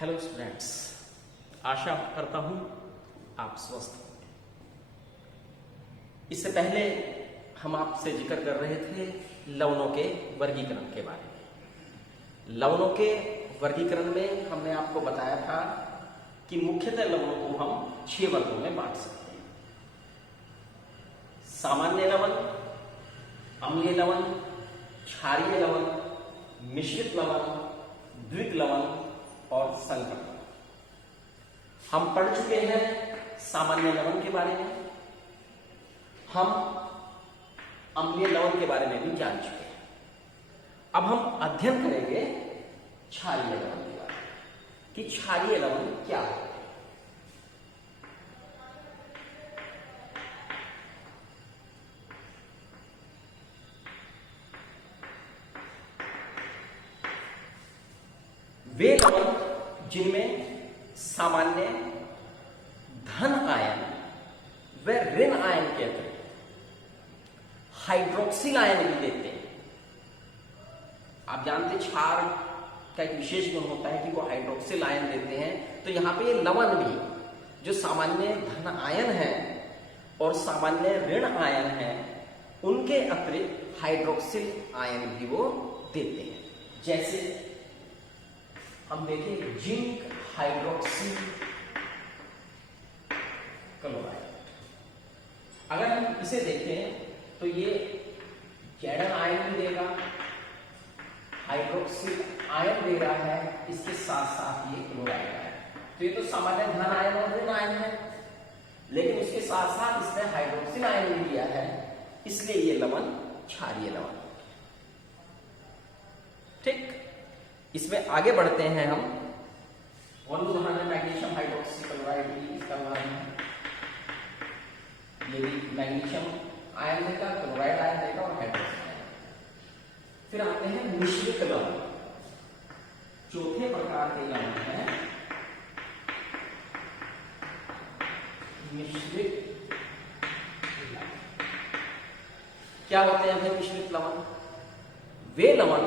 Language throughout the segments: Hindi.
हेलो स्टूडेंट्स, आशा करता हूं आप स्वस्थ होंगे। इससे पहले हम आपसे जिक्र कर रहे थे लवणों के वर्गीकरण के बारे में। लवणों के वर्गीकरण में हमने आपको बताया था कि मुख्यतः लवणों को हम 6 वर्गों में बांट सकते हैं। सामान्य लवण, अम्लीय लवण, क्षारीय लवण, मिश्रित लवण, द्विक लवण और संकर लवण। हम पढ़ चुके हैं सामान्य लवण के बारे में, हम अम्लीय लवण के बारे में भी जान चुके हैं। अब हम अध्ययन करेंगे क्षारीय लवण के बारे में कि क्षारीय लवण क्या है। वे लवण जिनमें सामान्य धन आयन व ऋण आयन के अतिरिक्त हाइड्रोक्सिल आयन भी देते हैं। आप जानते क्षार का एक विशेष गुण होता है कि वो हाइड्रोक्सिल आयन देते हैं, तो यहां पे ये लवण भी जो सामान्य धन आयन है और सामान्य ऋण आयन है उनके अतिरिक्त हाइड्रोक्सिल आयन भी वो देते हैं। जैसे हम देखें जिंक हाइड्रोक्सी क्लोराइड। अगर हम इसे देखें तो ये जैडन आयन भी देगा, हाइड्रोक्सिल आयन दे रहा है, इसके साथ साथ ये क्लोराइड है। तो ये तो सामान्य धन आयन और ऋण आयन है, लेकिन उसके साथ साथ इसने हाइड्रोक्सिल आयन भी दिया है, इसलिए ये लवण क्षारीय लवण। ठीक, इसमें आगे बढ़ते हैं हम। और उदाहरण है मैग्नीशियम हाइड्रोक्सी क्लोराइड की, इसका उदाहरण है। ये भी मैग्नीशियम आयन देगा, क्लोराइड आयन देगा और हाइड्रोक्सी आयन। फिर आते हैं मिश्रित लवण। चौथे प्रकार के लवण हैं मिश्रित लवण। क्या होते हैं भाई मिश्रित लवण? वे लवण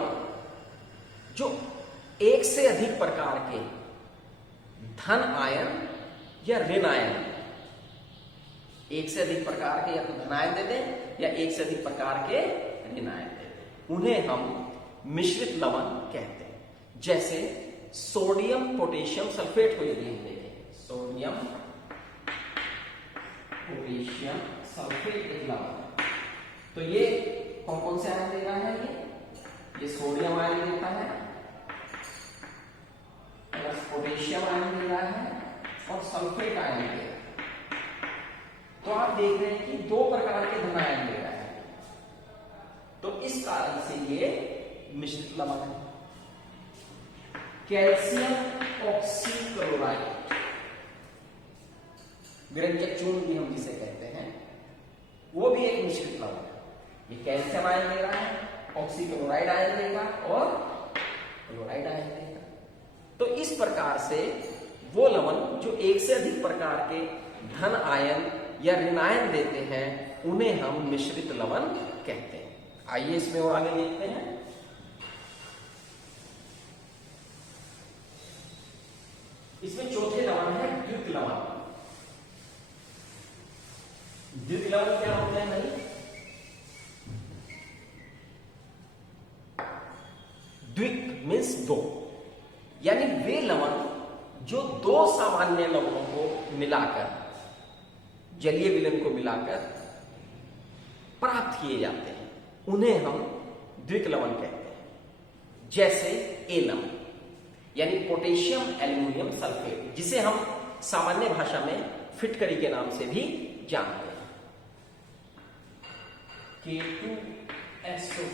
जो एक से अधिक प्रकार के धन आयन या ऋण आयन, एक से अधिक प्रकार के या तो धन आयन दे दें या एक से अधिक प्रकार के ऋण आयन दे दें, उन्हें हम मिश्रित लवण कहते हैं। जैसे सोडियम पोटेशियम सल्फेट को यदि हम देखें, सोडियम पोटेशियम सल्फेट एक लवण, तो ये कौन कौन से आयन दे रहा है? ये सोडियम आयन देता है, प्लस पोटेशियम आयन दे रहा है और सल्फेट आयन दे रहा है। तो आप देख रहे हैं कि 2 प्रकार के धन आयन दे रहा है, तो इस कारण से ये मिश्रित लवण है। कैल्शियम ऑक्सीक्लोराइड, विरंजक चूर्ण भी हम जिसे कहते हैं, वो भी एक मिश्रित लवण है। ये कैल्शियम आयन दे रहा है, ऑक्सीक्लोराइड आयन देगा और क्लोराइड आयन देगा। तो इस प्रकार से वो लवण जो एक से अधिक प्रकार के धन आयन या ऋण आयन देते हैं उन्हें हम मिश्रित लवण कहते हैं। आइए इसमें और आगे देखते हैं। इसमें चौथे लवण है द्विक लवण। द्विक लवण क्या होते हैं भाई? द्विक मीन्स 2, यानी वे लवण जो 2 सामान्य लवणों को मिलाकर, जलीय विलयन को मिलाकर प्राप्त किए जाते हैं, उन्हें हम द्विक लवण कहते हैं। जैसे एलम यानी पोटेशियम एल्यूमिनियम सल्फेट, जिसे हम सामान्य भाषा में फिटकरी के नाम से भी जानते हैं। K2SO4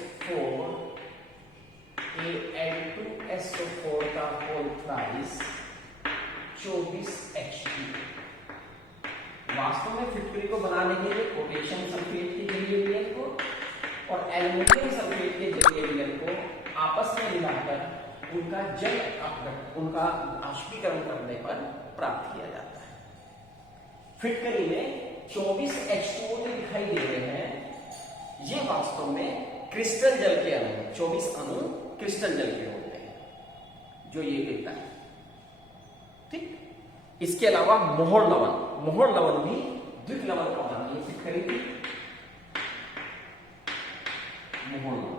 Al2SO4 का होल थ्राइस 24H2। वास्तव में फिटकरी को बनाने के लिए पोटेशियम सल्फेट के जलीय विलयन को और एल्यूमिनियम सल्फेट के जलीय विलयन को आपस में मिलाकर उनका जल अपघटन, उनका बाष्पीकरण करने पर प्राप्त किया जाता है। फिटकरी में 24H2O जो दिखाई दे रहे हैं, ये वास्तव में क्रिस्टल जल के अणु, 24 अणु क्रिस्टल जल के होते हैं जो ये देता है। ठीक। इसके अलावा मोहर लवण भी द्विक लवण का उदाहरण, ये फिट करेंगे मोहर लवण।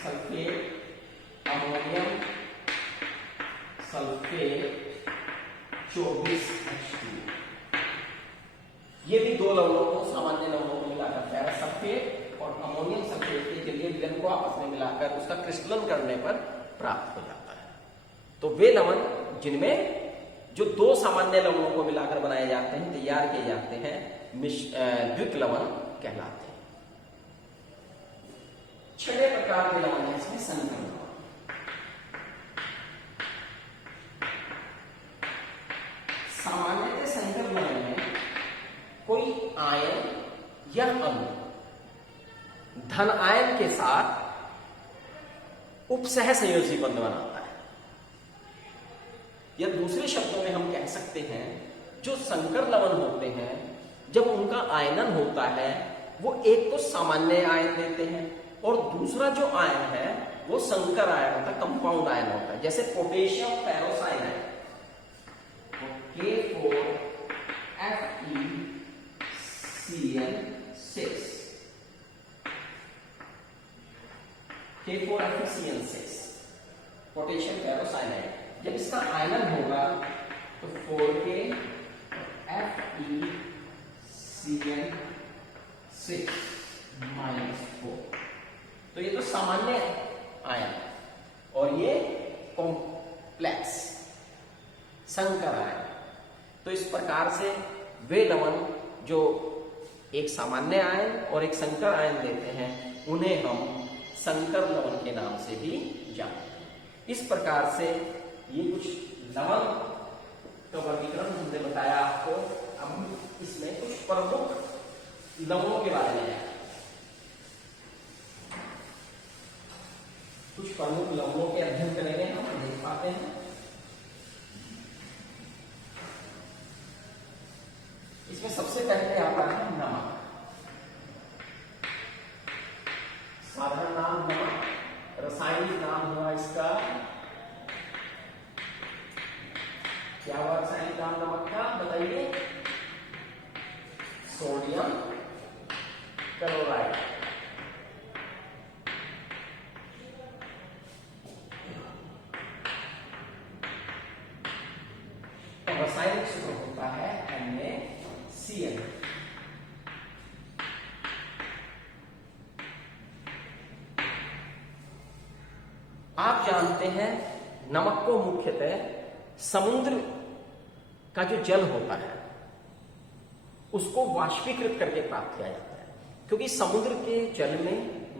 सल्फेट, अमोनियम सल्फेट 24H2, ये भी दो लवणों को, सामान्य लवणों को मिलाकर फेरस सल्फेट और अमोनियम सल्फेट के जलीय विलयन को आपस में मिलाकर उसका क्रिस्टलन करने पर प्राप्त हो जाता है। तो वे लवण जिनमें जो दो सामान्य लवणों को मिलाकर बनाए जाते हैं, तैयार किए जाते हैं, द्विक लवण कहलाते हैं। छठे प्रकार के लवण है इसमें संकर लवण। सामान्यतः संकर लवण में कोई आयन या अणु धन आयन के साथ उपसह संयोजी बंध बनाता है, या दूसरे शब्दों में हम कह सकते हैं जो संकर लवण होते हैं जब उनका आयनन होता है वो एक तो सामान्य आयन देते हैं और दूसरा जो आयन है वो संकर आयन होता है, कंपाउंड आयन होता है। जैसे potassium ferrocyanide K4FeCN6 potassium ferrocyanide, जब इसका आयनन होगा तो 4KFeCN6 -4। तो ये तो सामान्य आयन और ये कॉम्प्लेक्स संकर आयन। तो इस प्रकार से वे लवण जो एक सामान्य आयन और एक संकर आयन देते हैं उन्हें हम संकर लवण के नाम से भी जानते हैं। इस प्रकार से ये कुछ लवण का वर्गीकरण हमने बताया आपको। अब इसमें कुछ प्रमुख लवणों के बारे में है, कुछ प्रमुख लवणों के अध्ययन करेंगे, हम देख पाते हैं। इसमें सबसे पहले आता है नमक। साधारण नाम नमक, रासायनिक नाम हुआ इसका, क्या हुआ रासायनिक नाम नमक का बताइए? Sodium chloride. रासायनिक सूत्र होता है NaCl। आप जानते हैं नमक को मुख्यतः समुद्र का जो जल होता है उसको वाष्पीकृत करके प्राप्त किया जाता है, क्योंकि समुद्र के जल में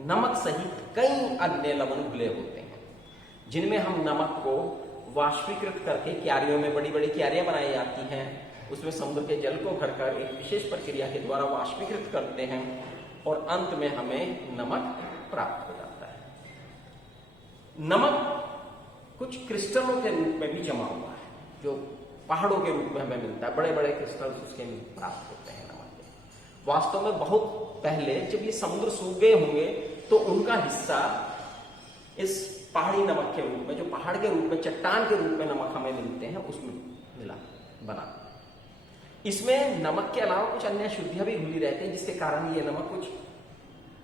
नमक सहित कई अन्य लवण घुले होते हैं, जिनमें हम नमक को वाष्पीकृत करके क्यारियों में, बड़ी बड़ी क्यारियां बनाई जाती हैं, उसमें समुद्र के जल को भरकर एक विशेष प्रक्रिया के द्वारा वाष्पीकृत करते हैं और अंत में हमें नमक प्राप्त हो जाता है। नमक कुछ क्रिस्टलों के रूप में भी जमा हुआ है, जो पहाड़ों के रूप में हमें मिलता है, बड़े बड़े क्रिस्टल्स उसके प्राप्त होते हैं नमक के। वास्तव में बहुत पहले जब ये समुद्र सूख गए होंगे तो उनका हिस्सा इस पहाड़ी नमक के रूप में, जो पहाड़ के रूप में, चट्टान के रूप में नमक हमें मिलते हैं, उसमें मिला बना। इसमें नमक के अलावा कुछ अन्य अशुद्धियां भी घुली रहती है, जिसके कारण ये नमक कुछ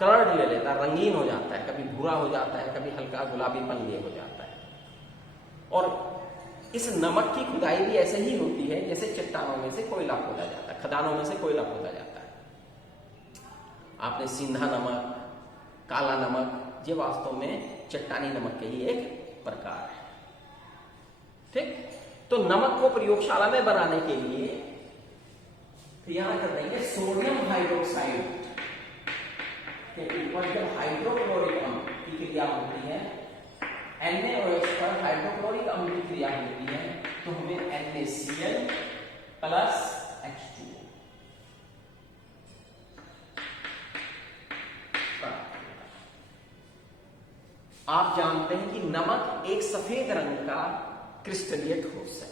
कलर ले लेता है, रंगीन हो जाता है, कभी भूरा हो जाता है, कभी हल्का गुलाबीपन लिए हो जाता है। और इस नमक की खुदाई भी ऐसे ही होती है जैसे चट्टानों में से कोयला खोदा जाता है, खदानों में से कोयला खोदा जाता है। आपने सिंधा नमक, काला नमक, ये वास्तव में चट्टानी नमक के ही एक प्रकार है। ठीक, तो नमक को प्रयोगशाला में बनाने के लिए तैयार कर देंगे सोडियम हाइड्रोक्साइड के ऊपर जब हाइड्रोक्लोरिक अम्ल की क्रिया होती है, NaOH पर हाइड्रोक्लोरिक अम्ल की क्रिया होती है, तो हमें NaCl प्लस H2 आप जानते हैं कि नमक एक सफेद रंग का क्रिस्टलीय ठोस है,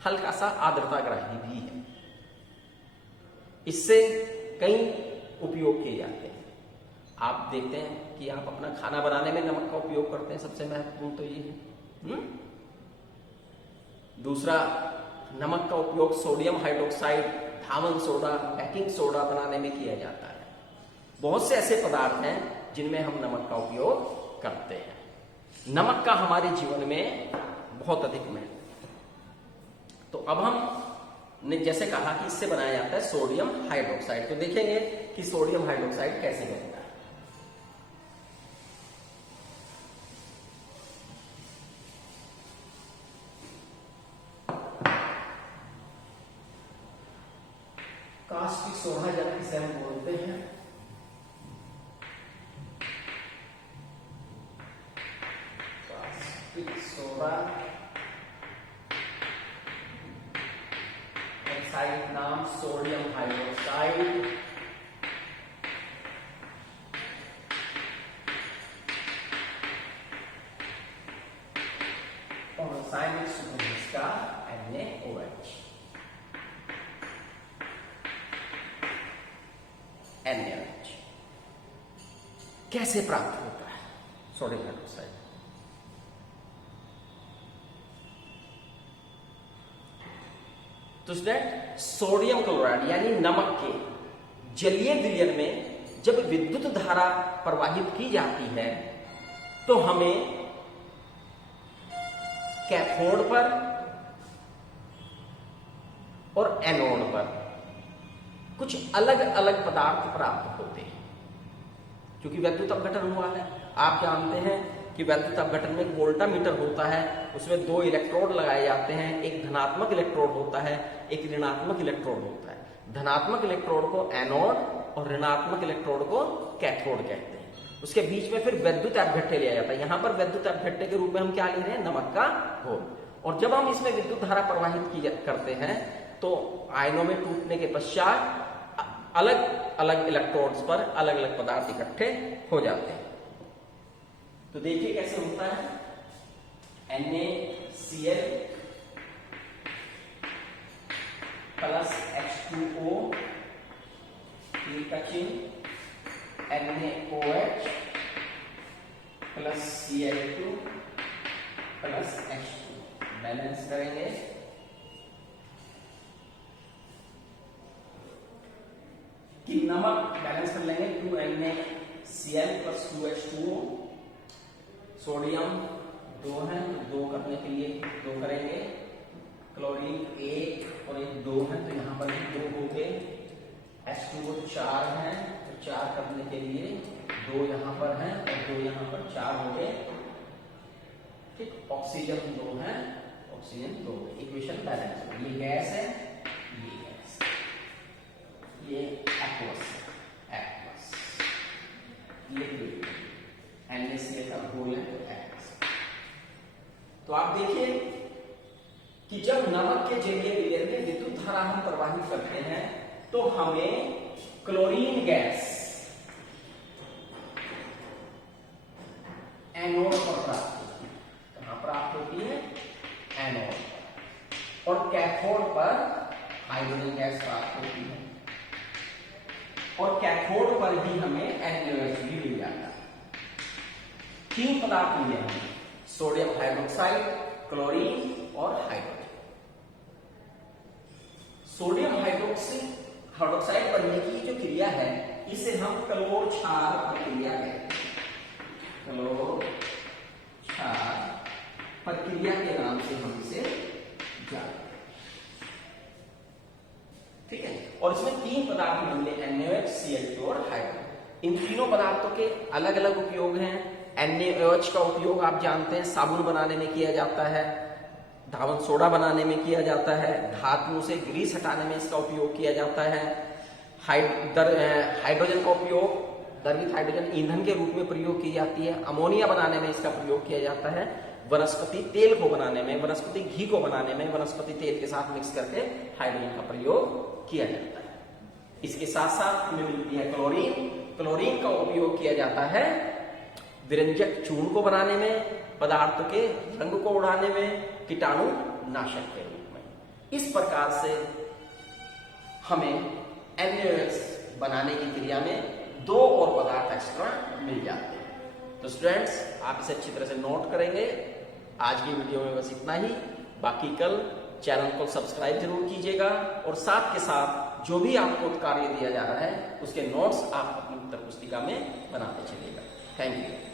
हल्का सा आर्द्रताग्राही भी है। इससे कई उपयोग किए जाते हैं। आप देखते हैं कि आप अपना खाना बनाने में नमक का उपयोग करते हैं, सबसे महत्वपूर्ण तो ये है। दूसरा, नमक का उपयोग सोडियम हाइड्रोक्साइड, धावन सोडा, बेकिंग सोडा बनाने में किया जाता है। बहुत से ऐसे पदार्थ हैं जिनमें हम नमक का उपयोग करते हैं। नमक का हमारे जीवन में बहुत अधिक महत्व। तो अब हमने जैसे कहा कि इससे बनाया जाता है सोडियम हाइड्रोक्साइड, तो देखेंगे कि सोडियम हाइड्रोक्साइड कैसे बनता है। कास्टिक सोडा जिसे हम बोलते हैं, कास्टिक सोडा, एक्साइड नाम सोडियम हाइड्रोक्साइड, और रासायनिक सूत्र इसका NaOH। NaOH कैसे प्राप्त होता है सोडियम हाइड्रोक्साइड? तो स्टूडेंट, सोडियम क्लोराइड यानी नमक के जलीय विलयन में जब विद्युत धारा प्रवाहित की जाती है तो हमें कैथोड पर और एनोड पर कुछ अलग अलग पदार्थ प्राप्त होते हैं। क्योंकि वैद्युत अपघटन हुआ है, आप जानते हैं कि वैद्युत अपघटन में एक वोल्टामीटर होता है, उसमें 2 इलेक्ट्रोड लगाए जाते हैं, एक धनात्मक इलेक्ट्रोड होता है, एक ऋणात्मक इलेक्ट्रोड होता है। धनात्मक इलेक्ट्रोड को एनोड और ऋणात्मक इलेक्ट्रोड को कैथोड कहते हैं। उसके बीच में फिर वैद्युत अपघट्य लिया जाता है। यहां पर वैद्युत अपघट्य के रूप में हम क्या ले रहे हैं? नमक का घोल। और जब हम इसमें विद्युत धारा प्रवाहित करते हैं तो आयनों में टूटने के पश्चात अलग अलग इलेक्ट्रोड्स पर अलग अलग पदार्थ इकट्ठे हो जाते हैं। तो देखिए कैसे होता है। NaCl प्लस H2O का चिन्ह, NaOH plus Cl2 plus H2, balance करेंगे। कि नमक बैलेंस कर लेंगे, 2NaCl प्लस 2H2O, सोडियम 2 है, 2 करने के लिए 2 करेंगे, क्लोरीन 1 और 1 2 है, तो यहां पर भी 2 हो गए, H2O 4 है, तो 4 करने के लिए 2 यहां पर है और 2 यहां पर, 4 हो गए। ठीक, ऑक्सीजन 2 है, ऑक्सीजन 2, इक्वेशन बैलेंस। ये गैस है, ये गैस, ये एक्वस है, एक्वस, लिक्विड, NaCl का घोल है, तो एक्वस। तो आप देखिए कि जब नमक के जलीय विलयन में विद्युत धारा हम प्रवाहित करते हैं तो हमें क्लोरीन गैस एनोड पर प्राप्त होती है। कहां प्राप्त होती है? एनोड। और कैथोड पर हाइड्रोजन गैस प्राप्त होती है, और कैथोड पर भी हमें NaOH भी मिल जाता है। 3 पदार्थ मिले हैं, सोडियम हाइड्रोक्साइड, क्लोरीन और हाइड्रोजन। सोडियम हाइड्रोक्साइड बनने की जो क्रिया है इसे हम क्लोर क्षार प्रक्रिया कहते हैं। क्लोर क्षार प्रक्रिया के नाम से हम इसे जानते हैं। ठीक है, और इसमें 3 पदार्थ मिले, NaOH, Cl2 और हाइड्रोजन। इन तीनों पदार्थों के अलग अलग उपयोग हैं। NaOH का उपयोग आप जानते हैं साबुन बनाने में किया जाता है, धावन सोडा बनाने में किया जाता है, धातुओं से ग्रीस हटाने में इसका उपयोग किया जाता है। हाइड्रोजन का उपयोग द्रवित हाइड्रोजन ईंधन के रूप में प्रयोग की जाती है। अमोनिया बनाने में इसका प्रयोग किया जाता है। वनस्पति तेल को बनाने में, वनस्पति घी को बनाने में वनस्पति तेल के साथ मिक्स करके हाइड्रोजन का प्रयोग किया जाता है। इसके साथ साथ हमें मिलती है क्लोरीन। क्लोरीन का उपयोग किया जाता है विरंजक चूर्ण को बनाने में, पदार्थों के रंग को उड़ाने में, कीटाणु नाशक के रूप में। इस प्रकार से हमें NaOH बनाने की क्रिया में 2 और पदार्थ एक्स्ट्रा मिल जाते हैं। तो स्टूडेंट्स, आप इसे अच्छी तरह से नोट करेंगे। आज की वीडियो में बस इतना ही। बाकी कल चैनल को सब्सक्राइब जरूर कीजिएगा और साथ के साथ जो भी आपको कार्य दिया जा रहा है उसके नोट्स आप अपनी उत्तर पुस्तिका में बनाते चलिएगा। Thank you.